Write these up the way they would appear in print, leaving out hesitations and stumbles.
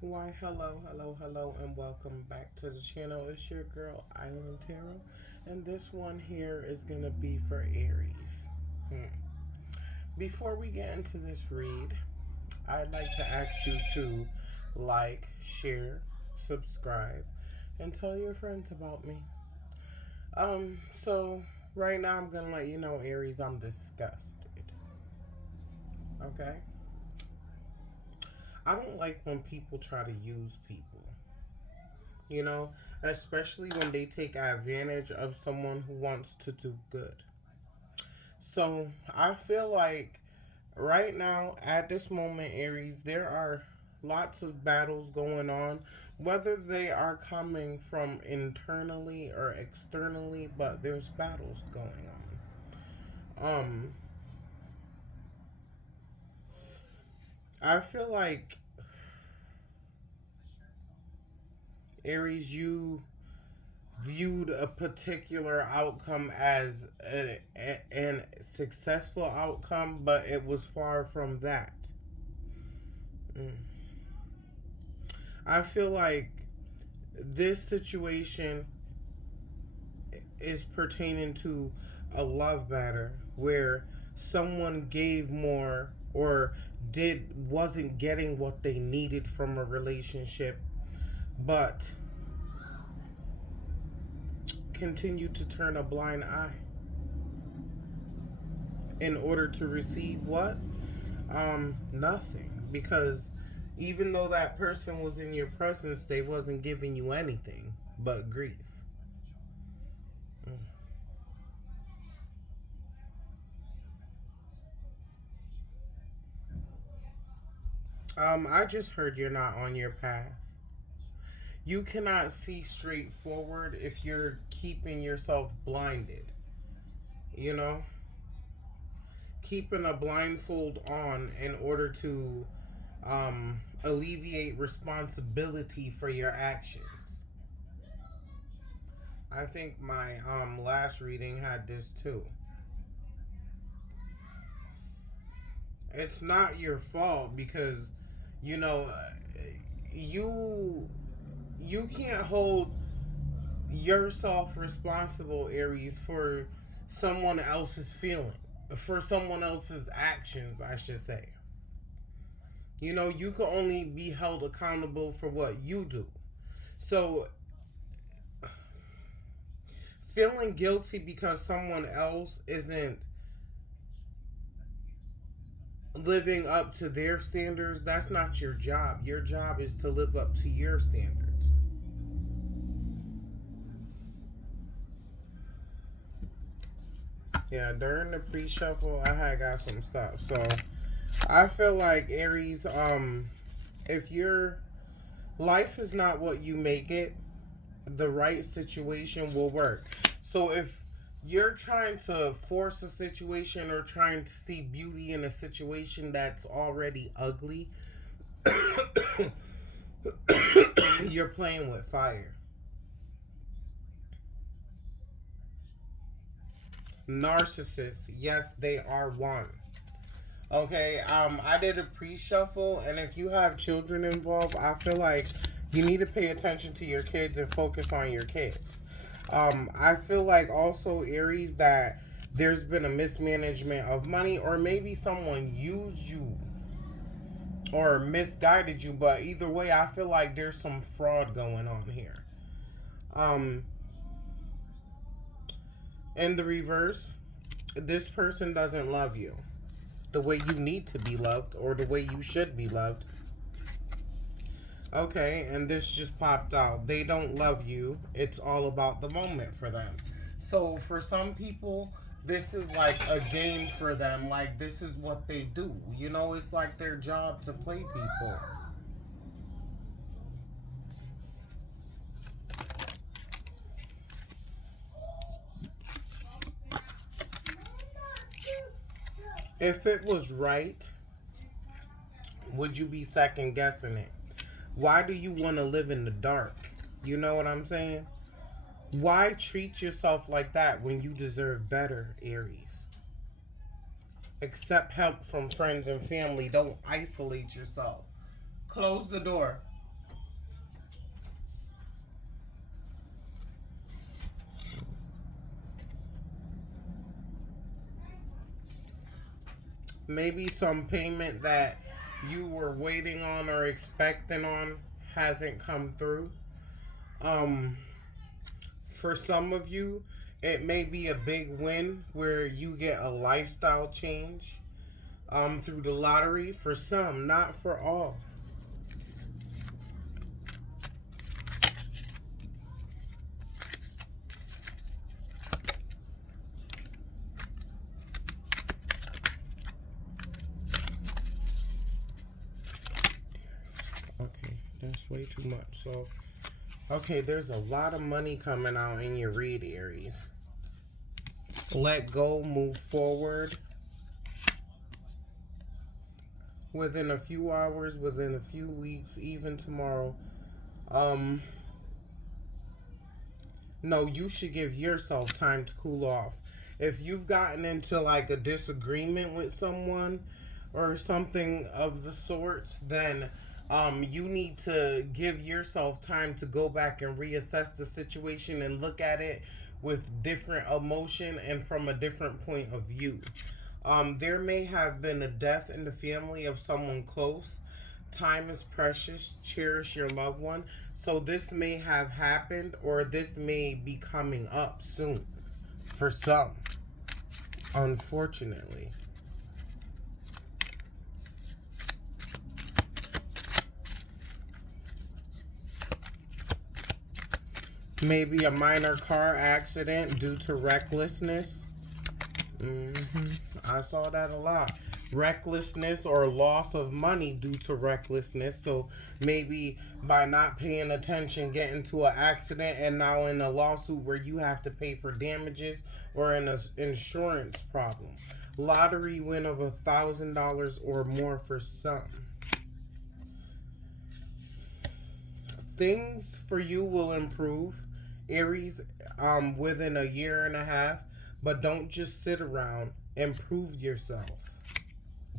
Why, hello, and welcome back to the channel. It's your girl, Islandtaro, and this one here is going to be for Aries. Hmm. Before we get into this read, I'd like to ask you to like, share, subscribe, and tell your friends about me. So right now I'm going to let you know, Aries, I'm disgusted. Okay? I don't like when people try to use people. You know, especially when they take advantage of someone who wants to do good. So I feel like right now, at this moment, Aries, there are lots of battles going on, whether they are coming from internally or externally, but there's battles going on. I feel like Aries, you viewed a particular outcome as an successful outcome, but it was far from that. Mm. I feel like this situation is pertaining to a love matter where someone gave more or did wasn't getting what they needed from a relationship, but continued to turn a blind eye in order to receive what? Nothing. Because even though that person was in your presence, they wasn't giving you anything but grief. Mm. I just heard you're not on your path. You cannot see straight forward if you're keeping yourself blinded. You know? Keeping a blindfold on in order to alleviate responsibility for your actions. I think my last reading had this too. It's not your fault because you know you you can't hold yourself responsible, Aries, for someone else's feeling, for someone else's actions, I should say. You know, you can only be held accountable for what you do. So, feeling guilty because someone else isn't living up to their standards, that's not your job. Your job is to live up to your standards. Yeah, during the pre shuffle, I had got some stuff. So, I feel like Aries, if your life is not what you make it, the right situation will work. So if you're trying to force a situation or trying to see beauty in a situation that's already ugly, you're playing with fire. Narcissists, yes, they are one. Okay, I did a pre-shuffle, and if you have children involved, I feel like you need to pay attention to your kids and focus on your kids. I feel like also Aries that there's been a mismanagement of money, or maybe someone used you or misguided you. But either way, I feel like there's some fraud going on here. Um, in the reverse, this person doesn't love you the way you need to be loved or the way you should be loved. Okay, and this just popped out. They don't love you. It's all about the moment for them. So for some people, this is like a game for them. Like this is what they do. You know, it's like their job to play people. If it was right, would you be second guessing it? Why do you want to live in the dark? You know what I'm saying? Why treat yourself like that when you deserve better, Aries? Accept help from friends and family. Don't isolate yourself. Close the door. Maybe some payment that you were waiting on or expecting on hasn't come through. Um, for some of you, it may be a big win where you get a lifestyle change through the lottery. For some, not for all. Okay, that's way too much. So, okay, there's a lot of money coming out in your read, Aries. Let go, move forward. Within a few hours, within a few weeks, even tomorrow. Um, no, you should give yourself time to cool off. If you've gotten into like a disagreement with someone or something of the sorts, then you need to give yourself time to go back and reassess the situation and look at it with different emotion and from a different point of view. There may have been a death in the family of someone close. Time is precious. Cherish your loved one. So this may have happened or this may be coming up soon for some, unfortunately. Maybe a minor car accident due to recklessness. I saw that a lot. Recklessness or loss of money due to recklessness. So maybe by not paying attention, get into an accident and now in a lawsuit where you have to pay for damages or in an insurance problem. Lottery win of $1,000 or more for some. Things for you will improve, Aries, within a year and a half. But don't just sit around. Improve yourself.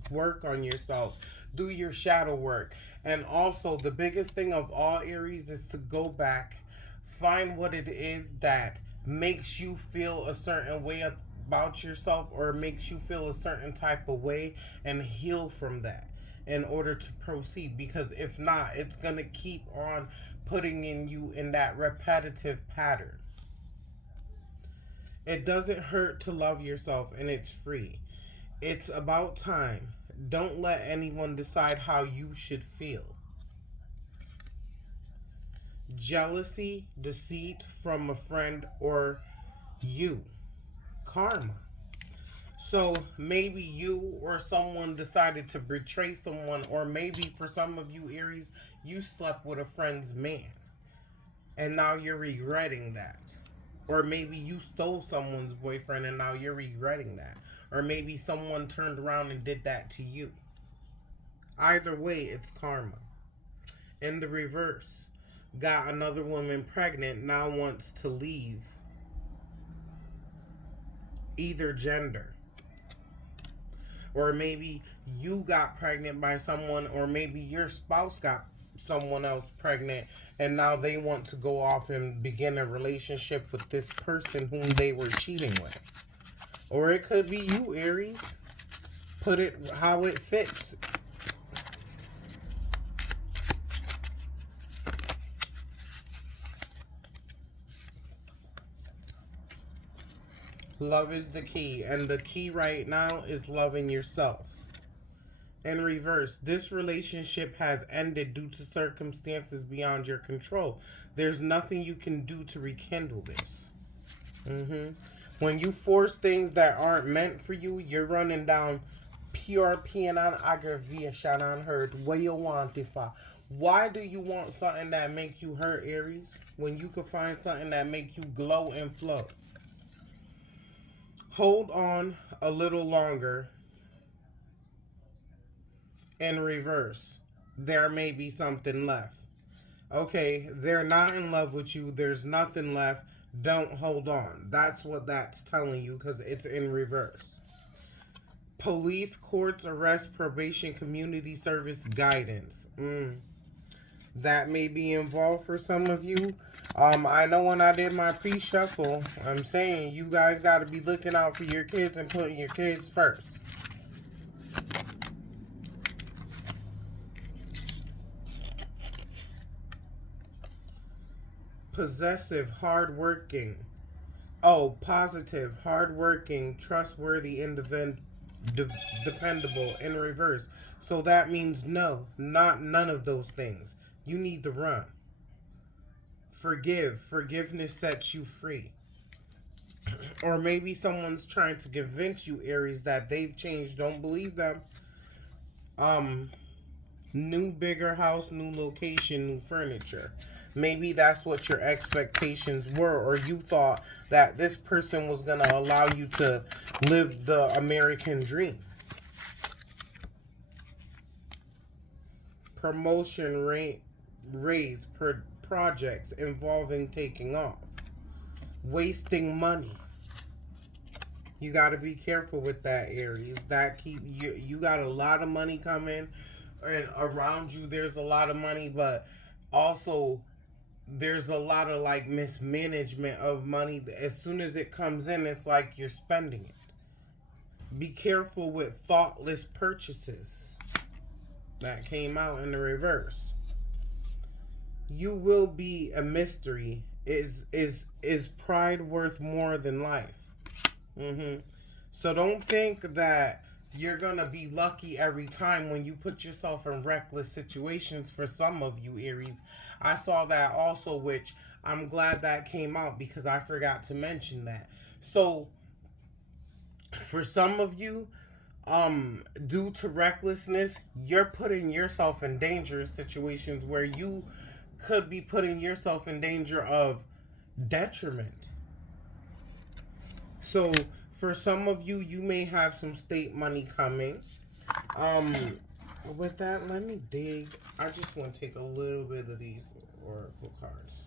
Work on yourself. Do your shadow work. And also, the biggest thing of all, Aries, is to go back, find what it is that makes you feel a certain way about yourself or makes you feel a certain type of way and heal from that in order to proceed. Because if not, it's going to keep on putting in you in that repetitive pattern. It doesn't hurt to love yourself and it's free. It's about time. Don't let anyone decide how you should feel. Jealousy, deceit from a friend or you. Karma. So maybe you or someone decided to betray someone, or maybe for some of you, Aries, you slept with a friend's man and now you're regretting that. Or maybe you stole someone's boyfriend and now you're regretting that. Or maybe someone turned around and did that to you. Either way, it's karma. In the reverse, got another woman pregnant, now wants to leave either gender. Or maybe you got pregnant by someone, or maybe your spouse got someone else pregnant and now they want to go off and begin a relationship with this person whom they were cheating with. Or it could be you, Aries. Put it how it fits. Love is the key, and the key right now is loving yourself. In reverse, this relationship has ended due to circumstances beyond your control. There's nothing you can do to rekindle this. When you force things that aren't meant for you, you're running down PRP and aggravation unheard. What you want if I? Why do you want something that make you hurt, Aries, when you could find something that make you glow and flow? Hold on a little longer. In reverse, there may be something left. Okay, they're not in love with you. There's nothing left. Don't hold on. That's what that's telling you because it's in reverse. Police, courts, arrest, probation, community service, guidance. That may be involved for some of you. I know when I did my pre-shuffle, I'm saying you guys got to be looking out for your kids and putting your kids first. possessive, hardworking. Oh, positive, hardworking, trustworthy, dependable in reverse. So that means no, not none of those things. You need to run. Forgive. Forgiveness sets you free. Or maybe someone's trying to convince you, Aries, that they've changed. Don't believe them. Um, New bigger house, new location, new furniture. Maybe that's what your expectations were, or you thought that this person was going to allow you to live the American dream. Promotion rate, raise per projects involving taking off. Wasting money. You got to be careful with that, Aries. That keep you got a lot of money coming, and around you there's a lot of money, but also there's a lot of like mismanagement of money. As soon as it comes in, it's like you're spending it. Be careful with thoughtless purchases. That came out in the reverse. You will be a mystery. Is pride worth more than life? So don't think that you're gonna be lucky every time when you put yourself in reckless situations. For some of you, Aries, I saw that also, which I'm glad that came out because I forgot to mention that. So for some of you, due to recklessness, you're putting yourself in dangerous situations where you could be putting yourself in danger of detriment. So for some of you, you may have some state money coming. Um, with that, let me dig. I just want to take a little bit of these oracle cards.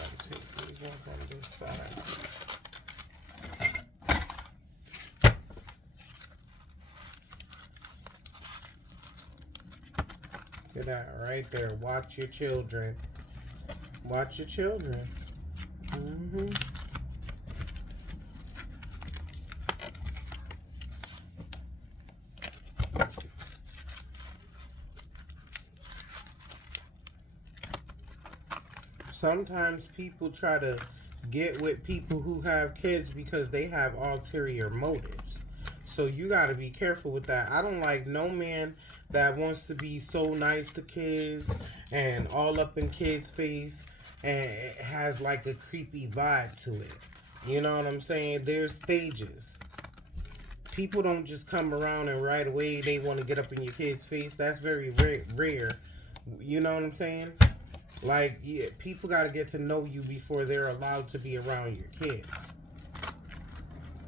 I'll take these ones on this side. Look at that right there. Watch your children. Watch your children. Sometimes people try to get with people who have kids because they have ulterior motives. So you got to be careful with that. I don't like no man that wants to be so nice to kids and all up in kids' face and it has like a creepy vibe to it. You know what I'm saying? There's stages. People don't just come around and right away they want to get up in your kid's face. That's very rare. You know what I'm saying? Like, yeah, people got to get to know you before they're allowed to be around your kids.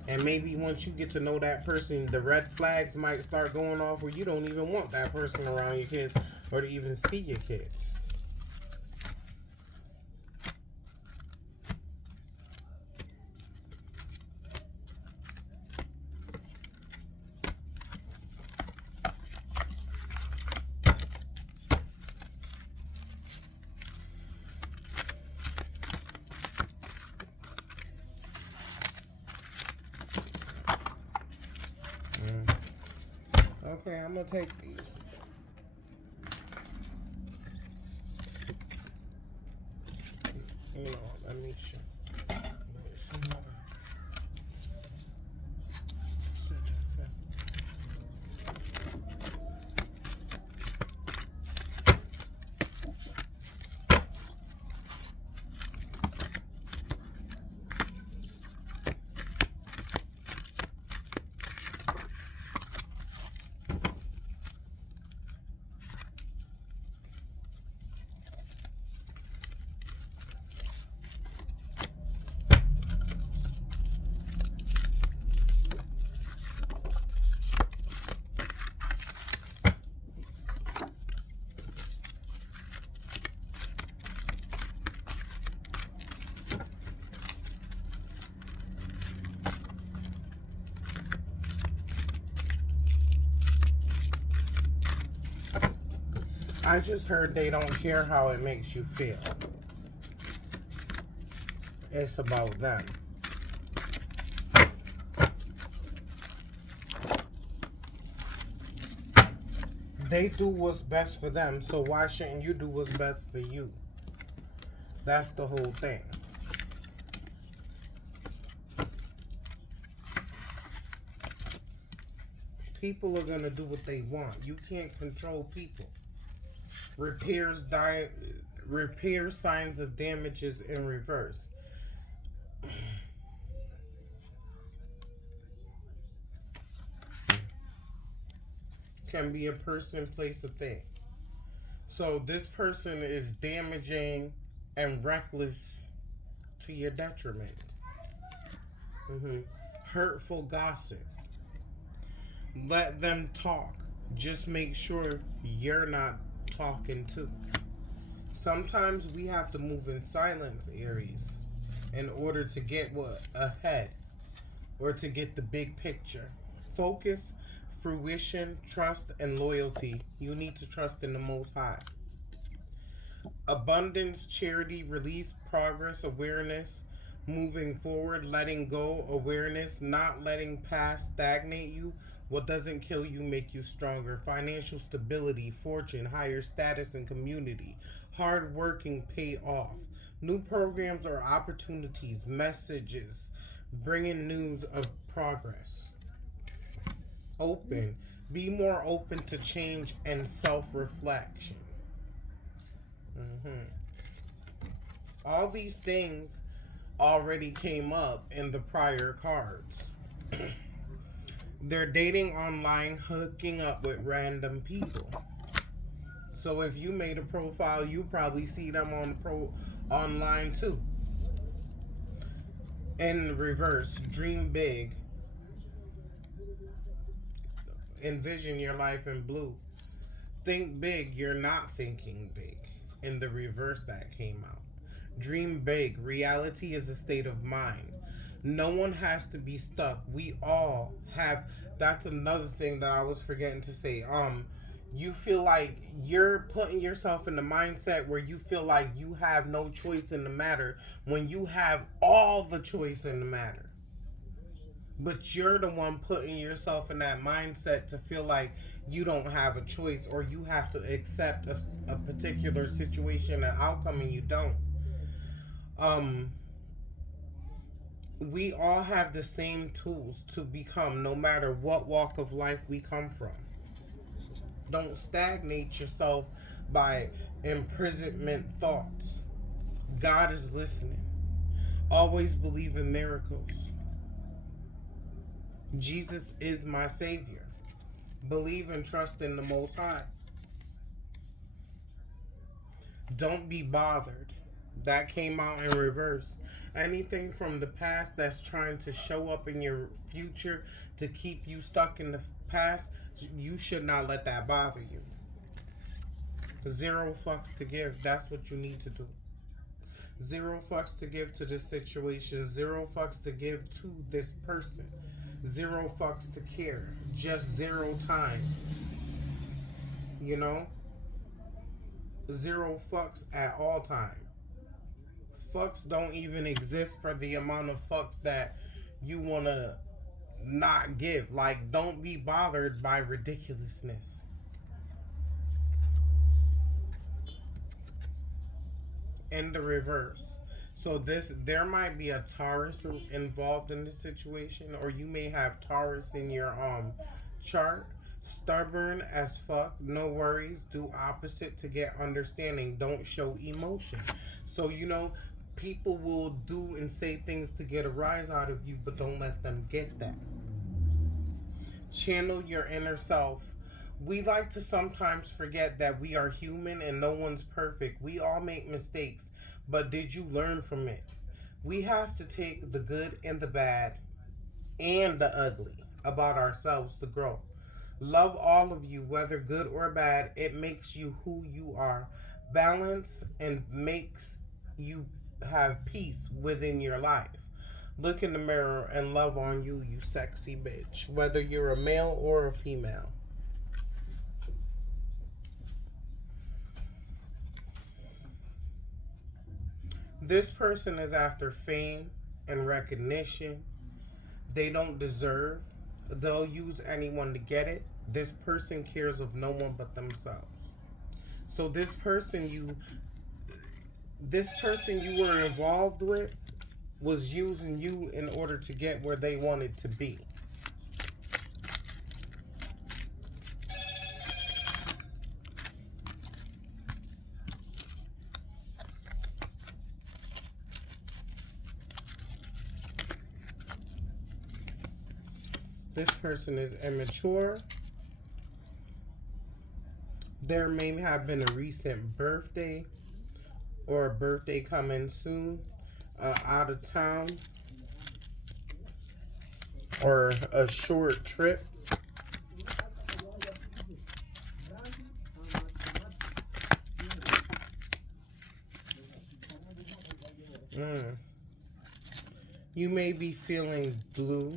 And maybe once you get to know that person, the red flags might start going off where you don't even want that person around your kids or to even see your kids. Okay, I'm gonna take these. You know, let me show. I just heard they don't care how it makes you feel. It's about them. They do what's best for them, so why shouldn't you do what's best for you? That's the whole thing. People are going to do what they want. You can't control people. Repair signs of damages in reverse. Can be a person, place, or thing. So this person is damaging and reckless to your detriment. Hurtful gossip. Let them talk. Just make sure you're not talking too. Sometimes we have to move in silence, Aries, in order to get ahead or to get the big picture. Focus, fruition, trust, and loyalty. You need to trust in the Most High. Abundance, charity, release, progress, awareness, moving forward, letting go, awareness, not letting past stagnate you. What doesn't kill you make you stronger. Financial stability, fortune, higher status and community. Hard working pay off. New programs or opportunities, messages, bringing news of progress. Open. Be more open to change and self-reflection. All these things already came up in the prior cards. They're dating online, hooking up with random people. So if you made a profile, you probably see them online too. In reverse, dream big. Envision your life in blue. Think big, you're not thinking big. In the reverse, that came out. Dream big. Reality is a state of mind. No one has to be stuck. We all have. That's another thing that I was forgetting to say. You feel like you're putting yourself in the mindset where you feel like you have no choice in the matter when you have all the choice in the matter. But you're the one putting yourself in that mindset to feel like you don't have a choice or you have to accept a particular situation and outcome and you don't. We all have the same tools to become no matter what walk of life we come from. Don't stagnate yourself by imprisonment thoughts. God is listening. Always believe in miracles. Jesus is my Savior. Believe and trust in the Most High. Don't be bothered. That came out in reverse. Anything from the past that's trying to show up in your future to keep you stuck in the past, you should not let that bother you. 0 fucks to give. That's what you need to do. 0 fucks to give to this situation. 0 fucks to give to this person. 0 fucks to care. Just 0 time. You know? 0 fucks at all time. Fucks don't even exist for the amount of fucks that you want to not give. Like, don't be bothered by ridiculousness. In the reverse. So there might be a Taurus involved in this situation, or you may have Taurus in your chart. Stubborn as fuck, no worries, do opposite to get understanding, don't show emotion. So people will do and say things to get a rise out of you, but don't let them get that. Channel your inner self. We like to sometimes forget that we are human and no one's perfect. We all make mistakes, but did you learn from it? We have to take the good and the bad and the ugly about ourselves to grow. Love all of you, whether good or bad. It makes you who you are. Balance and makes you have peace within your life. Look in the mirror and love on you, you sexy bitch, whether you're a male or a female. This person is after fame and recognition. They don't deserve. They'll use anyone to get it. This person cares of no one but themselves. So this person you were involved with was using you in order to get where they wanted to be. This person is immature. There may have been a recent birthday or a birthday coming soon, out of town, or a short trip. Mm. You may be feeling blue.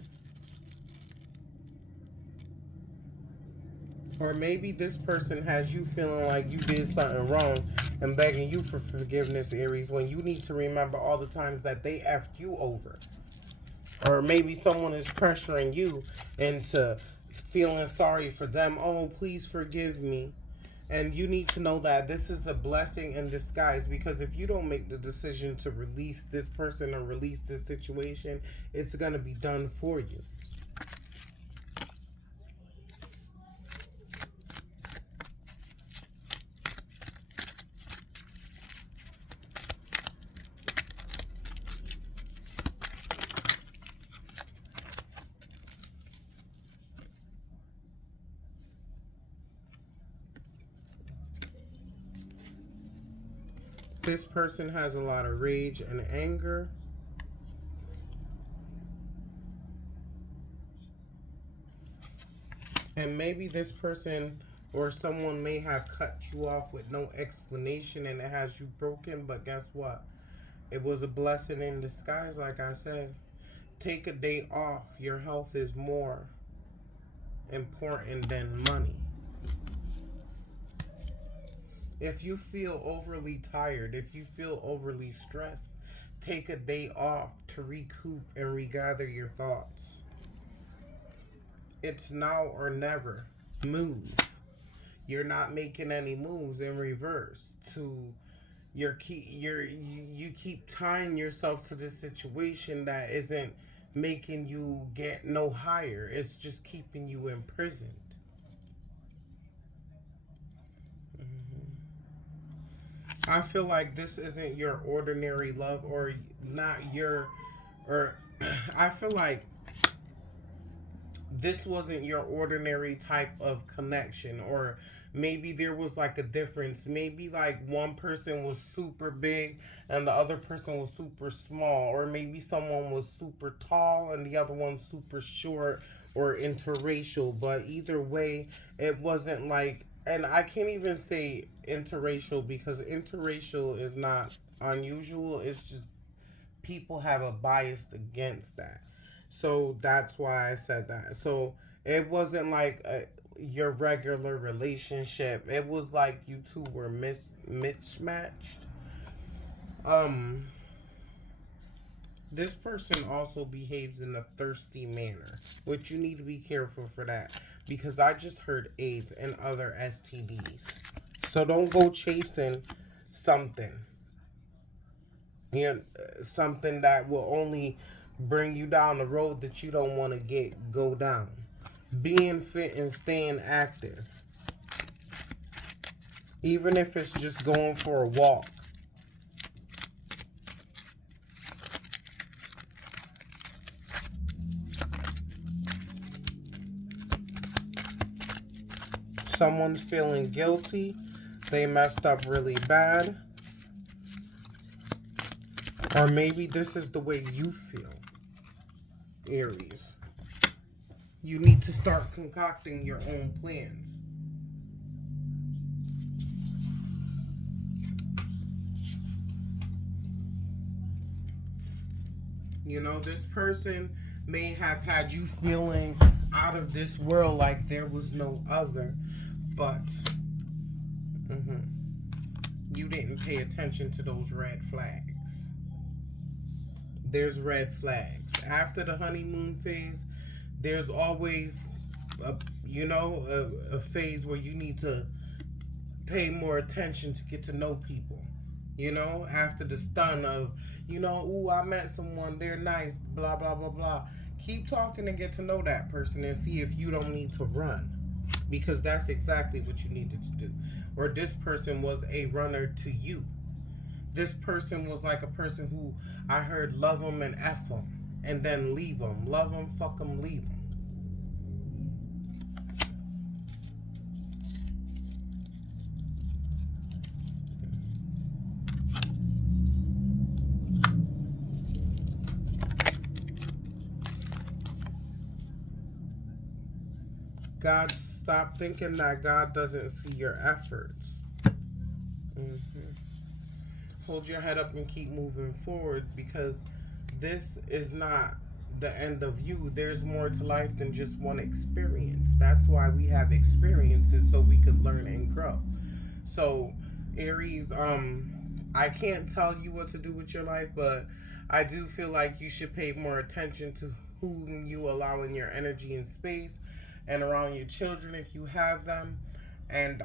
Or maybe this person has you feeling like you did something wrong and begging you for forgiveness, Aries, when you need to remember all the times that they effed you over. Or maybe someone is pressuring you into feeling sorry for them. Oh, please forgive me. And you need to know that this is a blessing in disguise, because if you don't make the decision to release this person or release this situation, it's going to be done for you. This person has a lot of rage and anger. And maybe this person or someone may have cut you off with no explanation and it has you broken. But guess what? It was a blessing in disguise, like I said. Take a day off. Your health is more important than money. If you feel overly tired, if you feel overly stressed, take a day off to recoup and regather your thoughts. It's now or never. Move. You're not making any moves in reverse. You keep tying yourself to this situation that isn't making you get no higher. It's just keeping you imprisoned. I feel like this isn't your ordinary love, or not your, or I feel like this wasn't your ordinary type of connection, or maybe there was like a difference. Maybe like one person was super big and the other person was super small, or maybe someone was super tall and the other one super short, or interracial. But either way, it wasn't like, and I can't even say interracial because interracial is not unusual. It's just people have a bias against that. So that's why I said that. So it wasn't like your regular relationship. It was like you two were mismatched. Um, this person also behaves in a thirsty manner, which you need to be careful for that, because I just heard AIDS and other STDs. So don't go chasing something. You know, something that will only bring you down the road that you don't want to go down. Being fit and staying active, even if it's just going for a walk. Someone's feeling guilty. They messed up really bad. Or maybe this is the way you feel, Aries. You need to start concocting your own plans. You know, this person may have had you feeling out of this world, like there was no other, but you didn't pay attention to those red flags. There's red flags. After the honeymoon phase, there's always a a phase where you need to pay more attention to get to know people. After the stun of, ooh, I met someone, they're nice, blah, blah, blah, blah. Keep talking and get to know that person and see if you don't need to run. Because that's exactly what you needed to do. Or this person was a runner to you. This person was like a person who I heard love them and F them and then leave them. Love them, fuck them, leave them. God, stop thinking that God doesn't see your efforts. hmm Hold your head up and keep moving forward, because this is not the end of you. There's more to life than just one experience. That's why we have experiences, so we could learn and grow. So, Aries, I can't tell you what to do with your life, but I do feel like you should pay more attention to whom you allow in your energy and space, and around your children if you have them. And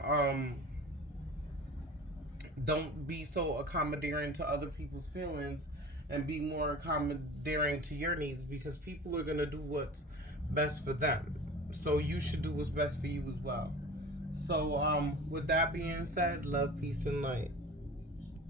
don't be so accommodating to other people's feelings, and be more accommodating to your needs, because people are going to do what's best for them. So you should do what's best for you as well. So with that being said, love, peace, and light.